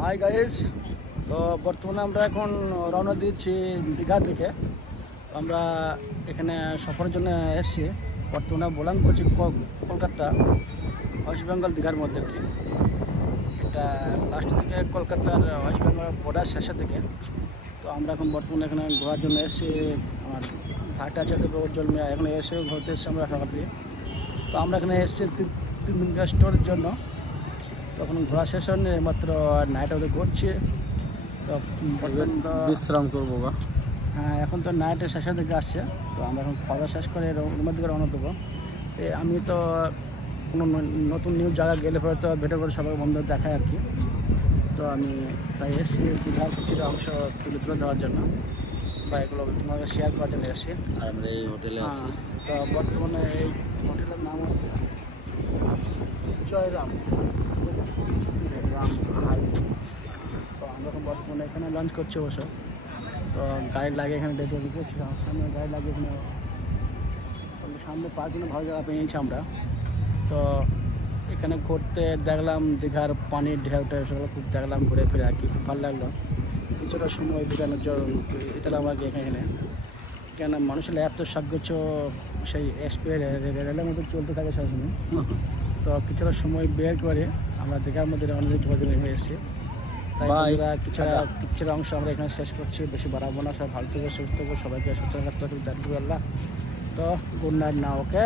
Hi guys, তো বর্তমানে আমরা এখন রওনা দিচ্ছি দীঘার দিকে। তো আমরা এখানে সফরের জন্য এসেছি। বর্তমানে বোলাং করছি কলকাতা, ওয়েস্ট বেঙ্গল দীঘার মধ্যে আর কি। এটা লাস্ট থেকে কলকাতার ওয়েস্ট বেঙ্গল বর্ডার শেষের দিকে। তো আমরা এখন বর্তমানে এখানে ঘোরার জন্য এসেছি। আমার ভাইটা আছে, তো ওর জন্য এখানে এসে ঘুরতে এসেছি আমরা সকাল থেকে। তো আমরা এখানে এসেছি 3 দিন স্টোরের জন্য। তখন ঘোরা শেষ হয়নি, মাত্র নাইট আউটে ঘুরছি। তো বিশ্রাম করবো বা হ্যাঁ, এখন তো নাইটের শেষের দিকে আসছে। তো আমরা এখন খাওয়া শেষ করে রুমের দিকে রওনা দেবো। আমি তো কোনো নতুন নিউজ জায়গা গেলে পরে তো ভিডিও করে সবাই বন্ধু দেখায় আর কি। তো আমি তাই এসেছি দীঘার কিছু অংশ তুলে দেওয়ার জন্য, বা এগুলো তোমাকে শেয়ার করার জন্য এসেছি। আর আমরা এই হোটেলে আছি। তো বর্তমানে এই হোটেলের নাম হচ্ছে জয়রাম হাই। তো আমরা এখন বর্তমানে এখানে লঞ্চ করছি অবশ্য। তো গাড়ি লাগিয়ে এখানে ডেকে করছি, সামনে গাড়ি লাগিয়ে এখানে সামনে পার্কিংয়ে ভালো জায়গা পেয়ে নিয়েছি আমরা। তো এখানে ঘুরতে দেখলাম দীঘার পানির ঢেউটা, সেগুলো খুব দেখলাম, ঘুরে ফিরে আর কি খুব ভালো লাগলো। কিছুটা সময় দীঘানোর জন্য দিলাম আর কি এখানে। কেন মানুষের এত সব কিছু সেই রেলের মধ্যে চলতে থাকে সবসময়। তো কিছুটা সময় বের করে আমরা দীঘার মধ্যে অনেক যোগাযোগ হয়ে এসেছি। তাই কিছুটা অংশ আমরা এখানে শেষ করছি, বেশি বাড়াবো না। সব ভালো থেকে সুস্থ, সবাইকে সুস্থ রাখতে হবে। তো গুড নাইট না, ওকে।